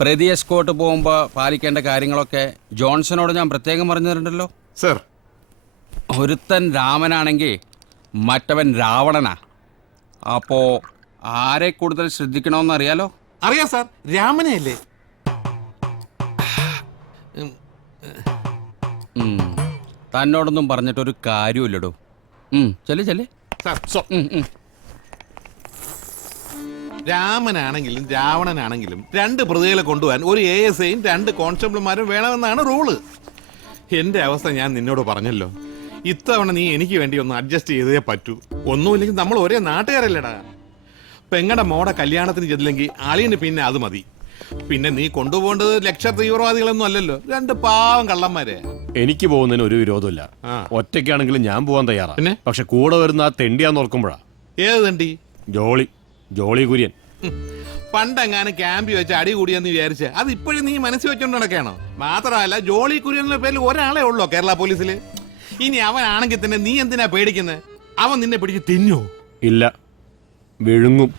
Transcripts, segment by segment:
പ്രതി എസ്കോട്ട് പോകുമ്പോൾ പാലിക്കേണ്ട കാര്യങ്ങളൊക്കെ ജോൺസണോട് ഞാൻ പ്രത്യേകം പറഞ്ഞിട്ടുണ്ടല്ലോ. സർ. ഒരുത്തൻ രാമനാണെങ്കിൽ മറ്റവൻ രാവണനാ. അപ്പോ ആരെ കൂടുതൽ ശ്രദ്ധിക്കണമെന്ന് അറിയാലോ അറിയാ സർ. രാമനെ അല്ലേ ഉം. തന്നോടൊന്നും പറഞ്ഞിട്ടൊരു കാര്യമില്ലടോ ഉം, ചെല്ലേ ചെല്ല്. സാർ. രാമനാണെങ്കിലും രാവണനാണെങ്കിലും രണ്ട് പ്രതികളെ കൊണ്ടുപോകാൻ ഒരു എ എസ് ഐയും രണ്ട് കോൺസ്റ്റബിൾമാരും വേണമെന്നാണ് റൂൾ. എന്റെ അവസ്ഥ ഞാൻ നിന്നോട് പറഞ്ഞല്ലോ. ഇത്തവണ നീ എനിക്ക് വേണ്ടി ഒന്ന് അഡ്ജസ്റ്റ് ചെയ്തേ പറ്റൂ. ഒന്നുമില്ലെങ്കിൽ നമ്മൾ ഒരേ നാട്ടുകാരല്ലേടാ. പെങ്ങടെ മോടെ കല്യാണത്തിന് ചെല്ലില്ലെങ്കിൽ അളിയന് പിന്നെ അത് മതി. പിന്നെ നീ കൊണ്ടുപോകേണ്ടത് ലക്ഷ തീവ്രവാദികളൊന്നും അല്ലല്ലോ. രണ്ട് പാവം കള്ളന്മാരെ. എനിക്ക് പോകുന്നതിന് ഒരു വിരോധമില്ല. ഒറ്റയ്ക്കാണെങ്കിലും ഞാൻ പോകാൻ തയ്യാറാ. പിന്നെ? പക്ഷെ കൂടെ വരുന്ന ആ തെണ്ടിയാന്ന് ഓർക്കുമ്പോഴാ. ഏത് തെണ്ടി? ജോളി. ജോളി കുര്യൻ. പണ്ടെങ്ങാനും ക്യാമ്പി വെച്ച് അടി കൂടിയെന്ന് വിചാരിച്ച് അത് ഇപ്പോഴും നീ മനസ്സിൽ വെച്ചോണ്ട് നടക്കാണോ മാത്രമല്ല ജോളി കുര്യൻ പേരിൽ ഒരാളെ ഉള്ളോ കേരള പോലീസിൽ ഇനി അവനാണെങ്കിൽ തന്നെ നീ എന്തിനാ പേടിക്കുന്നത് അവൻ നിന്നെ പിടിച്ച് തിന്നോ? ഇല്ല. വിഴുങ്ങും.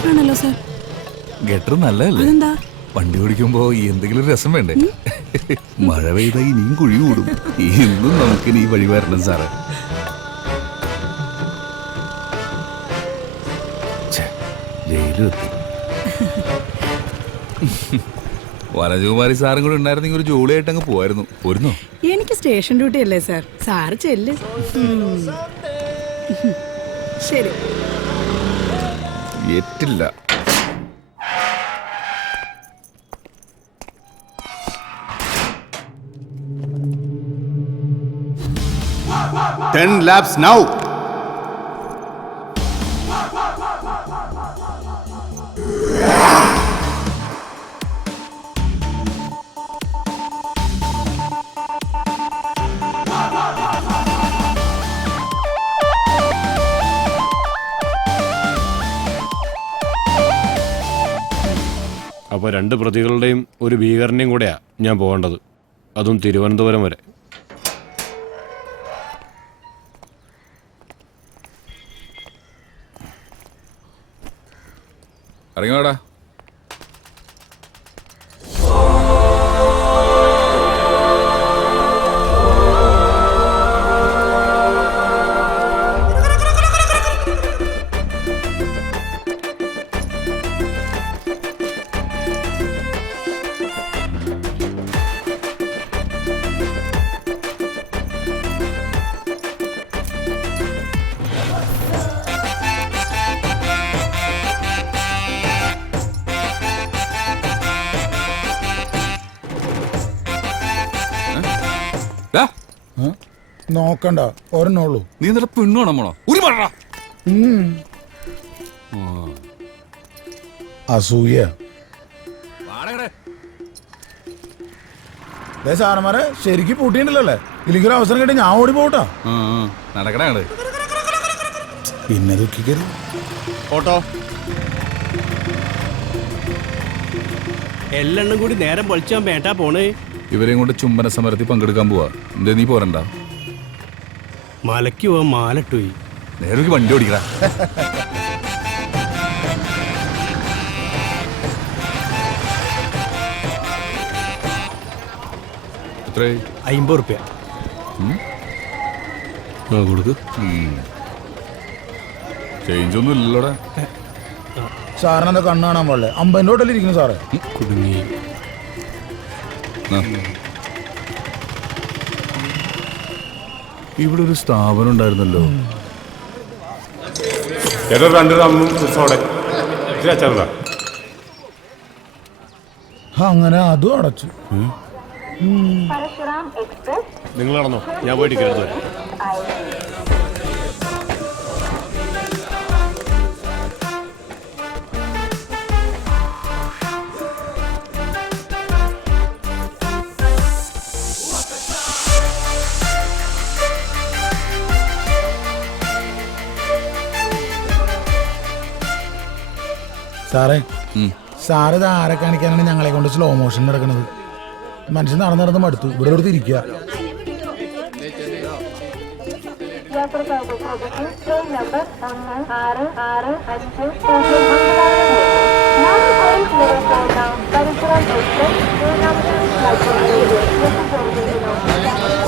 ഗട്ടറാണല്ലോ സാർ. ഗട്ടർ നല്ലതല്ലേ? അതെന്താ? വണ്ടി ഓടിക്കുമ്പോ എന്തെങ്കിലും രസം വേണ്ടേ? മഴ പെയ്ത ഇനിയും കുഴി കൂടും. ഇന്നും നമുക്കിനി ഈ വഴി വരണം സാറേ. വനജകുമാരി സാറും കൂടെ ഉണ്ടായിരുന്നെങ്കിൽ ഒരു ജോളിയായിട്ട് അങ്ങ് പോവായിരുന്നു. പോരുന്നോ? എനിക്ക് സ്റ്റേഷൻ ഡ്യൂട്ടി അല്ലേ സാർ സാർ ചെല്ല്. ശരി. ഏറ്റില്ല Ten laps now. അപ്പൊ രണ്ട് പ്രതികളുടെയും ഒരു ഭീകരനെയും കൂടെയാണ് ഞാൻ പോകേണ്ടത്. അതും തിരുവനന്തപുരം വരെ. അറിയാമോടാ നോക്കണ്ട ഒരെണ്ണുള്ളൂ നീ എന്നിട്ട് പെണ്ണു നമ്മളോ ഒരു പറ അസൂയ. സാറന്മാരെ ശരിക്കും പൂട്ടിയിട്ടില്ലല്ലേ ഇല്ലെങ്കിൽ ഒരു അവസരം കിട്ടി ഞാൻ ഓടി പോട്ടാ. നടക്കണേ. പിന്നെ ദുഃഖിക്കരുത്. ഓട്ടോ. എല്ലെണ്ണം കൂടി നേരം പൊളിച്ചാൻ വേണ്ടാ പോണേ. ഇവരെയും കൊണ്ട് ചുംബന സമരത്തിൽ പങ്കെടുക്കാൻ പോവാ. എന്തേ നീ പോരണ്ട? മലയ്ക്ക് പോവാ മാലട്ടുപോയി നേരെ ഒരു വണ്ടി ഓടിക്കടാ. റുപ്യ ആ കൊടുക്ക്. ചേഞ്ച് ഒന്നും ഇല്ലല്ലോടെ. സാറിനെന്താ കണ്ണു കാണാൻ പാടില്ലേ? അമ്പതിന്റെ ഹോട്ടലിൽ ഇരിക്കുന്നു സാറേ? കുടുങ്ങി. ഇവിടെ ഒരു സ്ഥാപനം ഉണ്ടായിരുന്നല്ലോ. ഏതോ രണ്ട് അങ്ങനെ അതും അടച്ചു. നിങ്ങൾ നടന്നോ? ഞാൻ പോയിട്ട് കരുതു സാറേ. സാറ് ഇത് ആരെ കാണിക്കാനാണ് ഞങ്ങളെ കൊണ്ട് സ്ലോ മോഷൻ നടക്കുന്നത് മനുഷ്യൻ നടന്നു നടന്ന് മടുത്തു. ഇവിടെ ഒരു തിരിക്കുക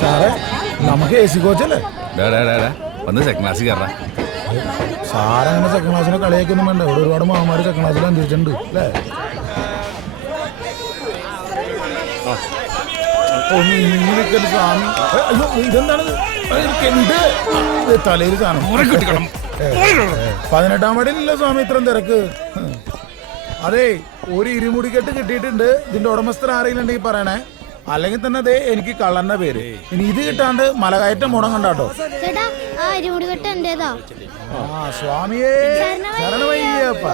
സാറേ നമുക്ക് എ സി കോച്ചല്ലേ. വന്ന് സെക്കൻഡ് ക്ലാസ്സിൽ കയറാ. സാറങ്ങനെ സെക്കൻഡ് ക്ലാസ്സിനെ കളിയാക്കൊന്നും വേണ്ട. ഇവിടെ ഒരുപാട് മാമാര് സെക്കൻഡ് ക്ലാസ്സിൽ അന്തിച്ചിട്ടുണ്ട് അല്ലേ? ഇതെന്താണ്? തലയിൽ സാധനം. പതിനെട്ടാം പടിയിലില്ല സ്വാമി ഇത്രയും തിരക്ക്? അതെ ഒരു ഇരുമുടിക്കെട്ട് കിട്ടിയിട്ടുണ്ട്. ഇതിന്റെ ഉടമസ്ഥർ ആരെങ്കിലും ഉണ്ടെങ്കിൽ പറയണേ. അല്ലെങ്കിൽ തന്നെ ദേ എനിക്ക് കള്ളന്റെ പേര്. ഇനി ഇത് കിട്ടാണ്ട് മലകയറ്റം മുടം കണ്ടാട്ടോ. ചേട്ടാ ആ മൂലക്ക് എന്റേതാ ആ സ്വാമിയേ ശരണമയ്യപ്പ.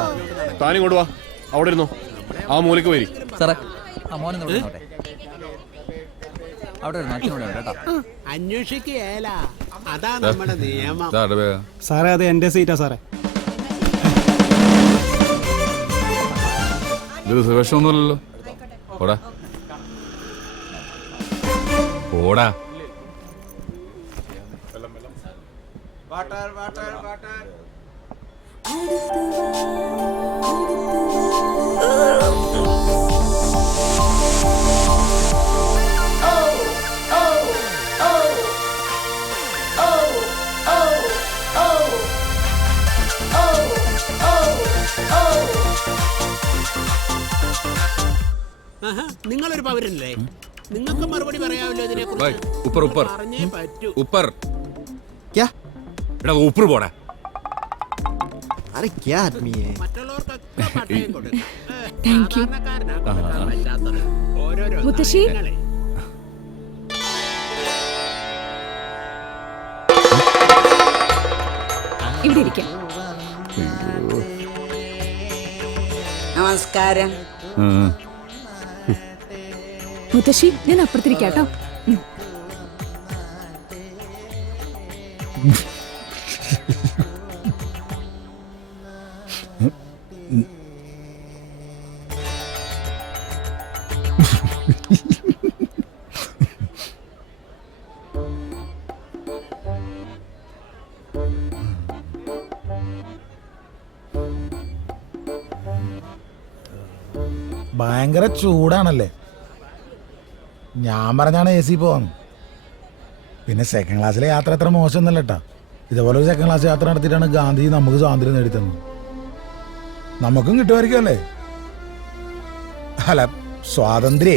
താനിങ്ങോട്ട് വാ. അവിടെ ഇരുന്നോ. ആ മൂലയ്ക്ക് വരി. സാറേ ആ മോനെ നോട്ടെ അവിടെ കേട്ടോ. അതാ നമ്മുടെ നിയമം. സാറേ അത് എന്റെ സീറ്റാ സാറേ. ഇത് സുരക്ഷ ഒന്നുമല്ലല്ലോ പോടാ. പോടാ. നിങ്ങളൊരു പൗരനല്ലേ? നിങ്ങൾക്ക് മറുപടി പറയാമല്ലോ ഇതിനെ ബൈ, ഉപ്പർ ഉപ്പർ. പറഞ്ഞേ പറ്റൂ. ഉപ്പർ. എടാ ഉപ്പർ പോടാ. മറ്റുള്ളവർക്കൊക്കെ പട്ടയം കൊടുക്കും. Thank you. സാധാരണക്കാരനാ കൊടുക്കാൻ പറ്റാത്തത് ഓരോരോ മുത്തശ്ശി. നയങ്ങളെ. ഇവിടെ ഇരിക്കാം. നമസ്കാരം. മുത്തശ്ശി ഞാൻ അപ്പുറത്തിരിക്കാട്ടോ. ഭയങ്കര ചൂടാണല്ലേ ഞാൻ പറഞ്ഞാണ് എ സി പോവാന്ന് പിന്നെ സെക്കൻഡ് ക്ലാസ്സിലെ യാത്ര അത്ര മോശമൊന്നുമല്ല കേട്ടാ ഇതേപോലെ ഒരു സെക്കൻഡ് ക്ലാസ് യാത്ര നടത്തിയിട്ടാണ് ഗാന്ധി നമുക്ക് സ്വാതന്ത്ര്യം നേടിത്തന്നത്. നമുക്കും കിട്ടുമായിരിക്കും അല്ലേ അല്ല സ്വാതന്ത്ര്യ.